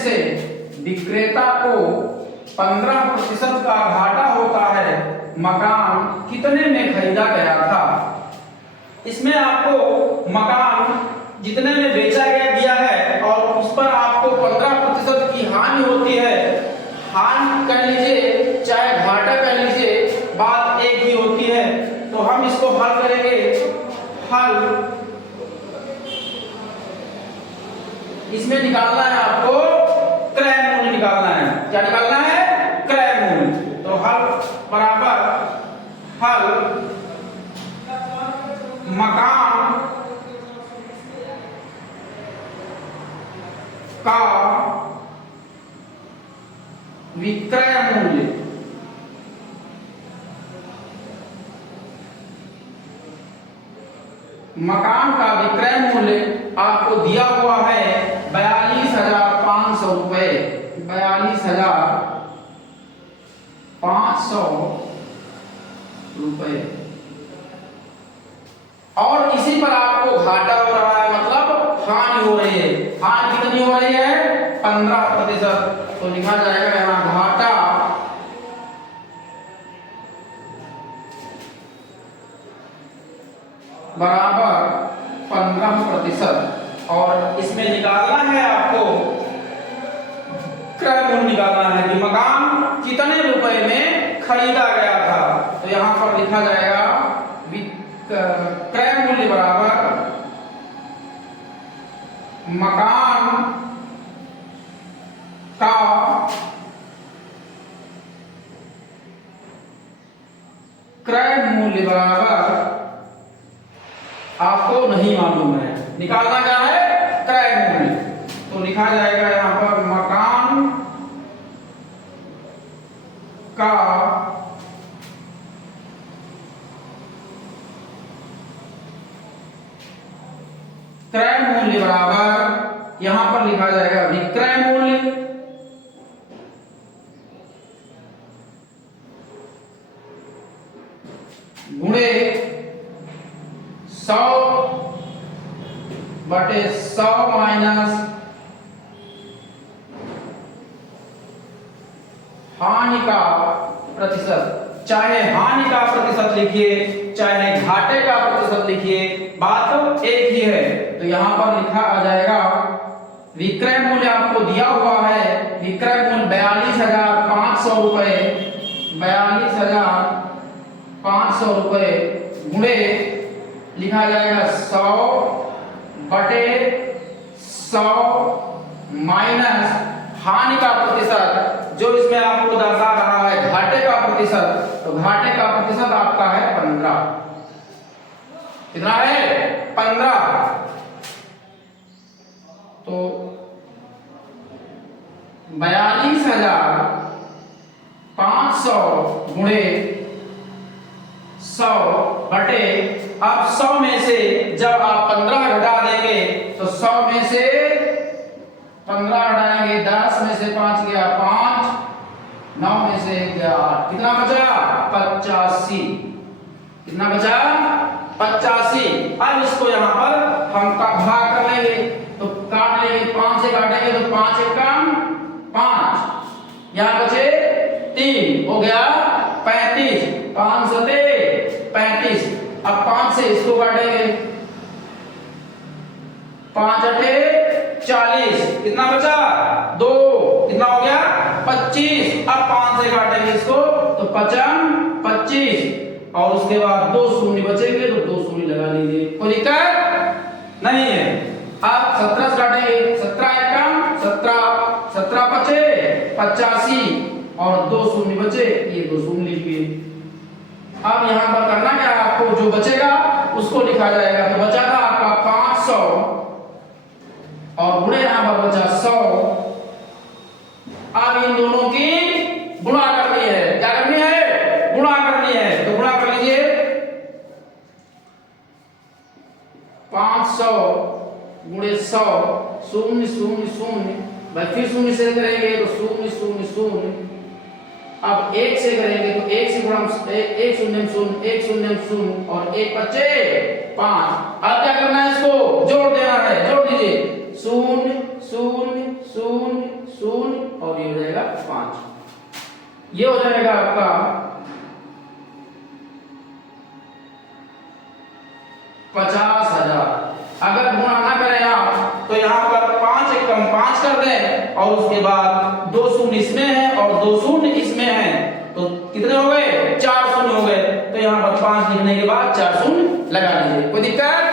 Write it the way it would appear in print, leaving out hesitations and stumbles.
से विक्रेता को 15% का घाटा होता है, मकान कितने में खरीदा गया था। इसमें आपको मकान जितने में बेचा गया दिया है और उस पर आपको 15% की हानि होती है। हानि कह लीजिए चाहे घाटा कह लीजिए, बात एक ही होती है। तो हम इसको हल करेंगे। हल इसमें निकालना है आपको क्रय मूल्य निकालना है। क्या निकालना है? क्रय मूल्य। तो हल बराबर हल मकान का विक्रय मूल्य मकान का विक्रय मूल्य आपको दिया हुआ है 42,500 रुपए। 42,500 रुपए। और इसी पर आपको घाटा हो रहा है, मतलब हानि हो रही है। हानि कितनी हो रही है? 15%। तो लिखा जाएगा यहाँ घाटा बराबर 15%। और इसमें निकालना है आपको क्रय मूल्य निकालना है कि मकान कितने रुपए में खरीदा गया था। तो यहाँ पर लिखा जाएगा क्रय मूल्य बराबर मकान का क्रय मूल्य बराबर, आपको नहीं मालूम है, निकालना क्या है? क्रय मूल्य। तो लिखा जाएगा यहाँ पर मकान का क्रय मूल्य बराबर, यहां पर लिखा जाएगा विक्रय मूल्य गुणे 100/100 माइनस हानि का प्रतिशत। चाहे हानि का प्रतिशत लिखिए चाहे घाटे का प्रतिशत लिखिए, बात एक ही है। तो यहां पर लिखा आ जाएगा विक्रय मूल्य आपको दिया हुआ है, विक्रय मूल्य 42,500 रुपए। 42,500 रुपए गुणे लिखा जाएगा 100/100 माइनस हानि का प्रतिशत, जो इसमें आपको दर्शा रहा है घाटे का प्रतिशत। तो घाटे का प्रतिशत आपका है 15। कितना है? 15। तो 42,500 गुणे 100 बटे, अब 100 में से जब आप 15 घटा देंगे तो 100 में से 15 हटाएंगे, 10 में से 5 गया 5, 9 में से गया 8, कितना बचा? 85। कितना बचा? 85। अब इसको यहाँ पर हम का भाग कर लेंगे, तो काट लेंगे, 5 से काटेंगे तो 5 एक कम 5, यहाँ बचे 3, हो गया 35। 5 सते 35। अब 5 से इसको काटेंगे, 5 अठे 40, कितना बचा? 2, कितना हो गया? 25। अब 5 से काटेंगे इसको तो 25, और उसके बाद 2 शून्य बचेंगे तो 2 शून्य लगा लीजिए, कोई दिक्कत नहीं है। अब 17 से काटेंगे, 17 एक कम 17, 17 बचे 85 और 2 शून्य बचे, ये 2 शून्य लिखिए। अब यहाँ पर करना क्या है आपको, जो बचेगा उसको लिखा जाएगा। तो बचा था आपका 500 और गुणे यहाँ पर बचा 100। अब इन दोनों की गुणा करनी है। क्या करनी है? गुणा करनी है। तो गुणा कर लीजिए, 500 गुणे 100, 0 0 0, भाई फिर 0 से करेंगे तो 0 0 0। अब 1 से करेंगे तो 1 से गुणा 1 0 0 1 0 0 और 1 बचे 5। अब क्या करना है, इसको जोड़ देना है। जोड़ दीजिए 0 0 0 और ये हो जाएगा 5। ये हो जाएगा आपका 50,000। अगर गुणा ना करें आप तो यहाँ पर 5 एक कम 5 कर दें और उसके बाद 2 शून्य इसमें है और 2 शून्य इसमें है, तो कितने हो गए? 4 शून्य हो गए। तो यहाँ पर 5 लिखने के बाद 4 शून्य लगा लीजिए, कोई दिक्कत?